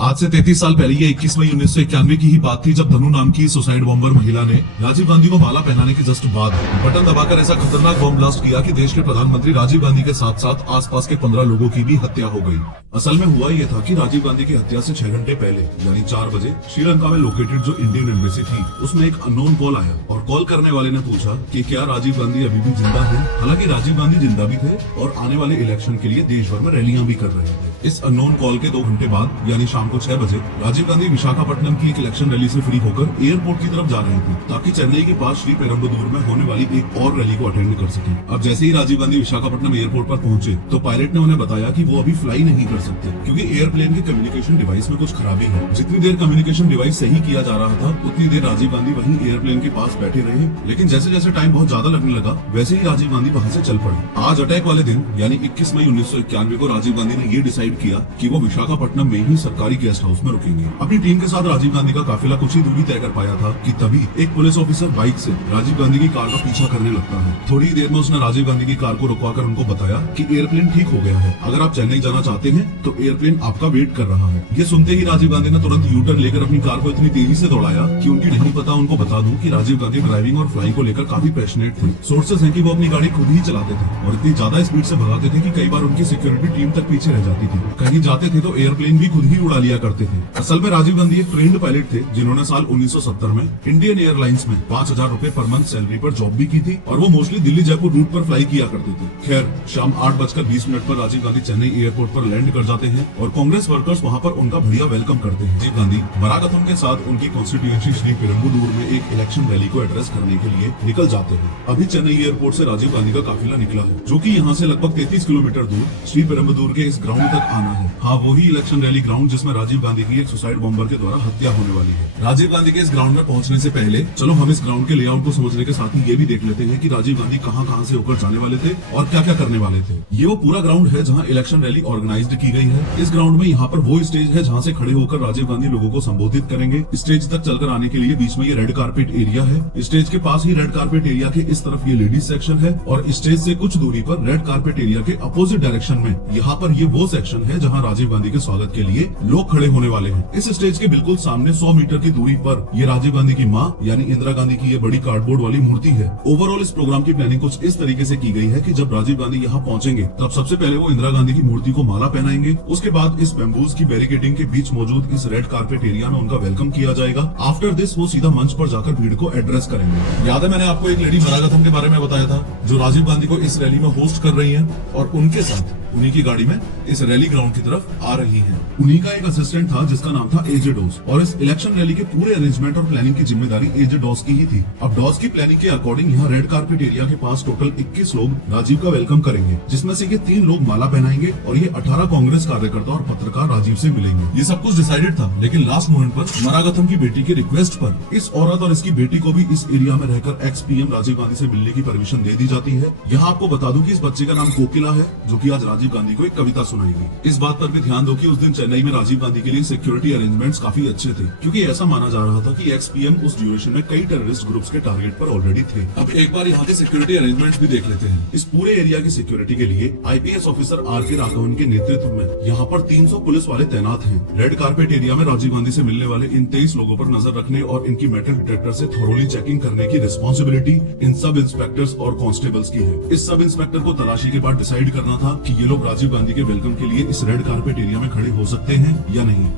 आज से 33 साल पहले, ये 21 मई 1991 की ही बात थी जब धनु नाम की सुसाइड बॉम्बर महिला ने राजीव गांधी को माला पहनाने के जस्ट बाद बटन दबाकर ऐसा खतरनाक बम ब्लास्ट किया कि देश के प्रधानमंत्री राजीव गांधी के साथ साथ आसपास के 15 लोगों की भी हत्या हो गई। असल में हुआ ये था कि राजीव गांधी की हत्या से 6 घंटे पहले यानी 4 बजे श्रीलंका में लोकेटेड जो इंडियन एम्बेसी थी उसमें एक अननोन कॉल आया और कॉल करने वाले ने पूछा कि क्या राजीव गांधी अभी भी जिंदा है। हालांकि राजीव गांधी जिंदा भी थे और आने वाले इलेक्शन के लिए देश भर में रैलियां भी कर रहे थे। इस अननोन कॉल के 2 घंटे बाद यानी शाम को 6 बजे राजीव गांधी विशाखापट्टनम की एक इलेक्शन रैली से फ्री होकर एयरपोर्ट की तरफ जा रहे थे ताकि चेन्नई के पास श्री पेरम्बदूर में होने वाली एक और रैली को अटेंड कर सके। अब जैसे ही राजीव गांधी विशाखापट्टनम एयरपोर्ट पर पहुंचे तो पायलट ने उन्हें बताया कि वो अभी फ्लाई नहीं कर सकते क्योंकि एयरप्लेन के कम्युनिकेशन डिवाइस में कुछ खराबी है। जितनी देर कम्युनिकेशन डिवाइस सही किया जा रहा था उतनी देर राजीव गांधी वहीं एयरप्लेन के पास बैठे रहे, लेकिन जैसे जैसे टाइम बहुत ज्यादा लगने लगा वैसे ही राजीव गांधी वहां से चल पड़े। आज अटैक वाले दिन यानी 21 मई 1991 को राजीव गांधी ने ये डिसाइड किया कि वो विशाखापट्टनम में ही सरकारी गेस्ट हाउस में रुकेंगे। अपनी टीम के साथ राजीव गांधी का काफिला कुछ ही दूरी तय कर पाया था कि तभी एक पुलिस ऑफिसर बाइक से राजीव गांधी की कार का पीछा करने लगता है। थोड़ी देर में उसने राजीव गांधी की कार को रुकवाकर उनको बताया कि एयरप्लेन ठीक हो गया है, अगर आप चेन्नई जाना चाहते हैं तो एयरप्लेन आपका वेट कर रहा है। ये सुनते ही राजीव गांधी ने तुरंत यू टर्न लेकर अपनी कार को इतनी तेजी से दौड़ाया कि उनकी नहीं पता उनको बता दूं कि राजीव गांधी ड्राइविंग और फ्लाइंग को लेकर काफी पैशनेट थे। सोर्सेस हैं कि वो अपनी गाड़ी खुद ही चलाते थे और इतनी ज्यादा स्पीड से भगाते थे कि कई बार उनकी सिक्योरिटी टीम तक पीछे रह जाती थी। कहीं जाते थे तो एयरप्लेन भी खुद ही उड़ा लिया करते थे। असल में राजीव गांधी एक ट्रेंड पायलट थे जिन्होंने साल 1970 में इंडियन एयरलाइंस में 5,000 रूपए पर मंथ सैलरी पर जॉब भी की थी और वो मोस्टली दिल्ली जयपुर रूट पर फ्लाई किया करते थे। खैर, शाम 8:20 पर राजीव गांधी चेन्नई एयरपोर्ट पर लैंड कर जाते हैं और कांग्रेस वर्कर्स वहां पर उनका बढ़िया वेलकम करते हैं। राजीव गांधी मरागथम के साथ उनकी कॉन्स्टिट्यूएंसी श्री पेरम्बदूर में एक इलेक्शन रैली को एड्रेस करने के लिए निकल जाते हैं। अभी चेन्नई एयरपोर्ट से राजीव गांधी का काफिला निकला है जो कि यहाँ से लगभग 33 किलोमीटर दूर श्री पेरम्बदूर के इस ग्राउंड तक आना है। हाँ, वही इलेक्शन रैली ग्राउंड जिसमें राजीव गांधी की एक सुसाइड बॉम्बर के द्वारा हत्या होने वाली है। राजीव गांधी के इस ग्राउंड में पहुंचने से पहले चलो हम इस ग्राउंड के लेआउट को समझने के साथ ही ये भी देख लेते हैं कि राजीव गांधी कहां से होकर जाने वाले थे और क्या क्या करने वाले थे। ये वो पूरा ग्राउंड है जहां इलेक्शन रैली ऑर्गेनाइज्ड की गई है। इस ग्राउंड में यहाँ पर वो स्टेज है जहाँ से खड़े होकर राजीव गांधी लोगों को संबोधित करेंगे। स्टेज तक चलकर आने के लिए बीच में ये रेड कारपेट एरिया है। स्टेज के पास ही रेड कारपेट एरिया के इस तरफ ये लेडीज सेक्शन है और स्टेज से कुछ दूरी पर रेड कारपेट एरिया के अपोजिट डायरेक्शन में यहाँ पर ये वो सेक्शन है जहाँ राजीव गांधी के स्वागत के लिए लोग खड़े होने वाले हैं। इस स्टेज के बिल्कुल सामने 100 मीटर की दूरी पर ये राजीव गांधी की माँ यानी इंदिरा गांधी की ये बड़ी कार्डबोर्ड वाली मूर्ति है। ओवरऑल इस प्रोग्राम की प्लानिंग कुछ इस तरीके से की गई है कि जब राजीव गांधी यहाँ पहुंचेंगे तब सबसे पहले वो इंदिरा गांधी की मूर्ति को माला पहनाएंगे। उसके बाद इस बैम्बूज की बैरिकेडिंग के बीच मौजूद इस रेड कारपेट एरिया में उनका वेलकम किया जाएगा। आफ्टर दिस वो सीधा मंच पर जाकर भीड़ को एड्रेस करेंगे। याद है मैंने आपको एक लेडी मरागथम के बारे में बताया था जो राजीव गांधी को इस रैली में होस्ट कर रही है और उनके साथ उन्हीं की गाड़ी में इस रैली ग्राउंड की तरफ आ रही है। उन्हीं का एक असिस्टेंट था जिसका नाम था एजे डॉस और इस इलेक्शन रैली के पूरे अरेंजमेंट और प्लानिंग की जिम्मेदारी एजे डॉस की ही थी। अब डॉस की प्लानिंग के अकॉर्डिंग यहाँ रेड कारपेट एरिया के पास टोटल 21 लोग राजीव का वेलकम करेंगे, जिसमें से ये 3 लोग माला पहनाएंगे और ये 18 कांग्रेस कार्यकर्ता और पत्रकार राजीव से मिलेंगे। ये सब कुछ डिसाइडेड था, लेकिन लास्ट मोमेंट पर मरागथम की बेटी के रिक्वेस्ट पर इस औरत और इसकी बेटी को भी इस एरिया में रहकर एक्स पीएम राजीव गांधी से मिलने की परमिशन दे दी जाती है। यहाँ आपको बता दूं कि इस बच्चे का नाम कोकिला है जो कि आज राजीव गांधी को एक कविता सुनाएगी। इस बात पर भी ध्यान दो कि उस दिन चेन्नई में राजीव गांधी के लिए सिक्योरिटी अरेंजमेंट्स काफी अच्छे थे क्योंकि ऐसा माना जा रहा था कि एक्स पीएम उस ड्यूरेशन में कई टेररिस्ट ग्रुप्स के टारगेट पर ऑलरेडी थे। अब एक बार यहाँ के सिक्योरिटी अरेंजमेंट्स भी देख लेते हैं। इस पूरे एरिया की सिक्योरिटी के लिए आईपीएस ऑफिसर आर.के. राघवन के नेतृत्व में यहाँ पर 300 पुलिस वाले तैनात हैं। रेड कारपेट एरिया में राजीव गांधी से मिलने वाले इन 23 लोगों पर नजर रखने और इनकी मेटल डिटेक्टर से थोरोली चेकिंग करने की रिस्पॉन्सिबिलिटी इन सब इंस्पेक्टर्स और कांस्टेबल्स की है। इस सब इंस्पेक्टर को तलाशी के बाद डिसाइड करना था कि ये लोग राजीव गांधी के वेलकम के लिए इस रेड कारपेट एरिया में खड़े हो सकते हैं या नहीं।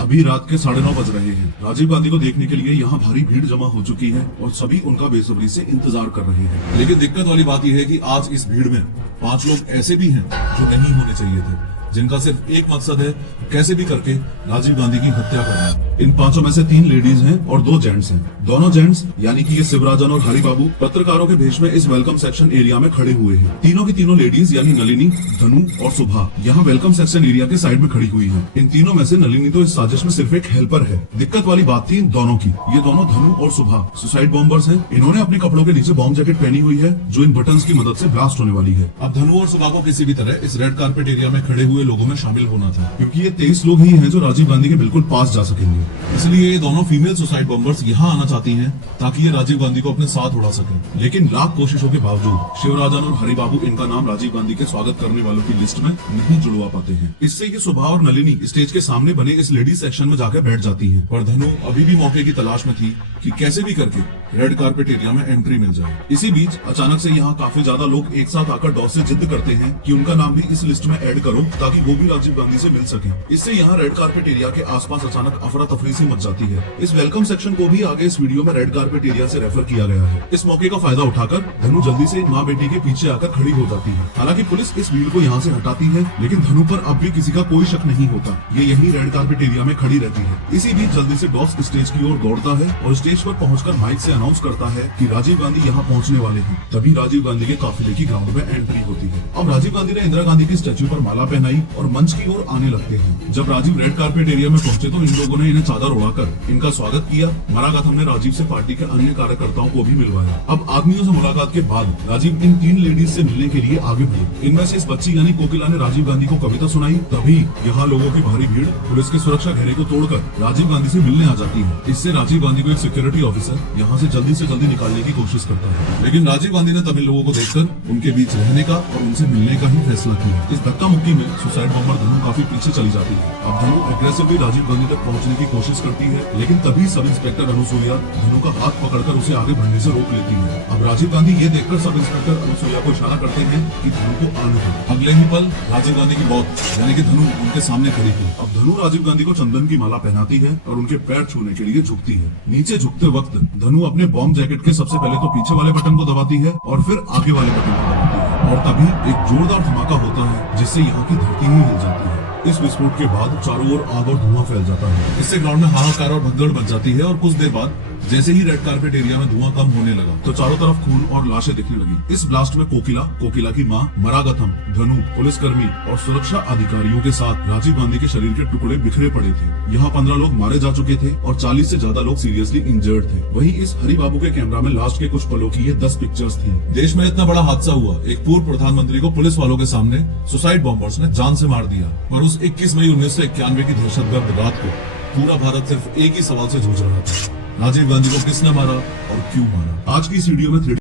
अभी रात के 9:30 बज रहे हैं। राजीव गांधी को देखने के लिए यहाँ भारी भीड़ जमा हो चुकी है और सभी उनका बेसब्री से इंतजार कर रहे हैं। लेकिन दिक्कत वाली बात यह है कि आज इस भीड़ में 5 लोग ऐसे भी हैं जो नहीं होने चाहिए थे, जिनका सिर्फ एक मकसद है कैसे भी करके राजीव गांधी की हत्या करना। इन 5 में से 3 लेडीज हैं और 2 जेंट्स हैं। दोनों जेंट्स यानी कि ये शिवराजन और हरि बाबू पत्रकारों के भेष में इस वेलकम सेक्शन एरिया में खड़े हुए हैं। तीनों की तीनों लेडीज यानी नलिनी, धनु और सुभा यहाँ वेलकम सेक्शन एरिया के साइड में खड़ी हुई है। इन तीनों में से नलिनी तो इस साजिश में सिर्फ एक हेल्पर है। दिक्कत वाली बात थी इन दोनों की। ये दोनों धनु और सुभा सुसाइड बॉम्बर्स हैं। इन्होंने अपने कपड़ों के नीचे बॉम्ब जैकेट पहनी हुई है जो इन बटन्स की मदद से ब्लास्ट होने वाली है। अब धनु और सुभा को किसी भी तरह इस रेड कारपेट एरिया में खड़े हुए हुए लोगों में शामिल होना था, क्योंकि ये 23 लोग ही हैं जो राजीव गांधी के बिल्कुल पास जा सकेंगे। इसलिए ये दोनों फीमेल सुसाइड बॉम्बर्स यहाँ आना चाहती हैं ताकि ये राजीव गांधी को अपने साथ उड़ा सके। लेकिन लाख कोशिशों के बावजूद शिवराजन और हरिबाबू इनका नाम राजीव गांधी के स्वागत करने वालों की लिस्ट में नहीं जुड़वा पाते हैं। इससे ये सुभा और नलिनी स्टेज के सामने बने इस लेडीज सेक्शन में जाकर बैठ जाती हैं। पर धनु अभी भी मौके की तलाश में थी कि कैसे भी करके रेड कार्पेट एरिया में एंट्री मिल जाए। इसी बीच अचानक से यहाँ काफी ज्यादा लोग एक साथ आकर डॉस से जिद करते हैं कि उनका नाम भी इस लिस्ट में ऐड करो ताकि वो भी राजीव गांधी से मिल सके। इससे यहाँ रेड कार्पेट एरिया के आसपास अचानक अफरा तफरी सी मच जाती है। इस वेलकम सेक्शन को भी आगे इस वीडियो में रेड कार्पेट एरिया से रेफर किया गया है। इस मौके का फायदा उठाकर धनु जल्दी से माँ बेटी के पीछे आकर खड़ी हो जाती है। हालांकि पुलिस इस भीड़ को यहाँ से हटाती है, लेकिन धनु पर अब भी किसी का कोई शक नहीं होता। ये यही रेड कार्पेट एरिया में खड़ी रहती है। इसी बीच जल्दी से डॉस स्टेज की ओर दौड़ता है और स्टेज पर पहुंचकर माइक से अनाउंस करता है कि राजीव गांधी यहाँ पहुंचने वाले हैं। तभी राजीव गांधी के काफिले की ग्राउंड में एंट्री होती है। अब राजीव गांधी ने इंदिरा गांधी की स्टैच्यू पर माला पहनाई और मंच की ओर आने लगते हैं। जब राजीव रेड कार्पेट एरिया में पहुंचे तो इन लोगों ने इन्हें चादर उड़ाकर इनका स्वागत किया। मरागथम ने राजीव से पार्टी के अन्य कार्यकर्ताओं को भी मिलवाया। अब आदमियों से मुलाकात के बाद राजीव इन 3 लेडीज से मिलने के लिए आगे बढ़े। इनमें से इस बच्ची यानी कोकिला ने राजीव गांधी को कविता सुनाई। तभी यहाँ लोगों की भारी भीड़ पुलिस के सुरक्षा घेरे को तोड़कर राजीव गांधी से मिलने आ जाती है। इससे राजीव गांधी को एक सिक्योरिटी ऑफिसर यहाँ से जल्दी निकालने की कोशिश करता है, लेकिन राजीव गांधी ने तभी लोगों को देखकर उनके बीच रहने का और उनसे मिलने का ही फैसला किया। इस धक्का मुक्की में सुसाइड बॉम्बर धनु काफी पीछे चली जाती है। अब धनु एग्रेसिवली राजीव गांधी तक पहुंचने की कोशिश करती है, लेकिन तभी सब इंस्पेक्टर अनुसुईया धनु का हाथ पकड़कर उसे आगे बढ़ने से रोक लेती है। अब राजीव गांधी ये देखकर सब इंस्पेक्टर अनुसुईया को इशारा करते हैं कि धनु को आने दो। अगले ही पल राजीव गांधी की मौत यानी कि धनु उनके सामने खड़ी थी। अब धनु राजीव गांधी को चंदन की माला पहनाती है और उनके पैर छूने के लिए झुकती है। नीचे झुकते वक्त धनु अपने बॉम्ब जैकेट के सबसे पहले तो पीछे वाले बटन को दबाती है और फिर आगे वाले बटन को दबाती है, और तभी एक जोरदार धमाका होता है जिससे यहाँ की धरती ही हिल जाती है। इस विस्फोट के बाद चारों ओर आग और धुआं फैल जाता है। इससे ग्राउंड में हाहाकार और भगदड़ मच जाती है और कुछ देर बाद जैसे ही रेड कार्पेट एरिया में धुआं कम होने लगा तो चारों तरफ खून और लाशें दिखने लगी। इस ब्लास्ट में कोकिला की मां, मरागथम, धनु, पुलिसकर्मी और सुरक्षा अधिकारियों के साथ राजीव गांधी के शरीर के टुकड़े बिखरे पड़े थे। यहाँ 15 लोग मारे जा चुके थे और 40 से ज्यादा लोग सीरियसली इंजर्ड थे। वहीं इस हरिबाबू के कैमरा में लास्ट के कुछ पलों की ये 10 पिक्चर्स थी। देश में इतना बड़ा हादसा हुआ, एक पूर्व प्रधानमंत्री को पुलिस वालों के सामने सुसाइड बॉम्बर्स ने जान से मार दिया। पर उस 21 मई 1991 की दहशतगर्द रात को पूरा भारत सिर्फ एक ही सवाल से जूझ रहा था, राजीव गांधी को किसने मारा और क्यों मारा। आज की इस वीडियो में 3D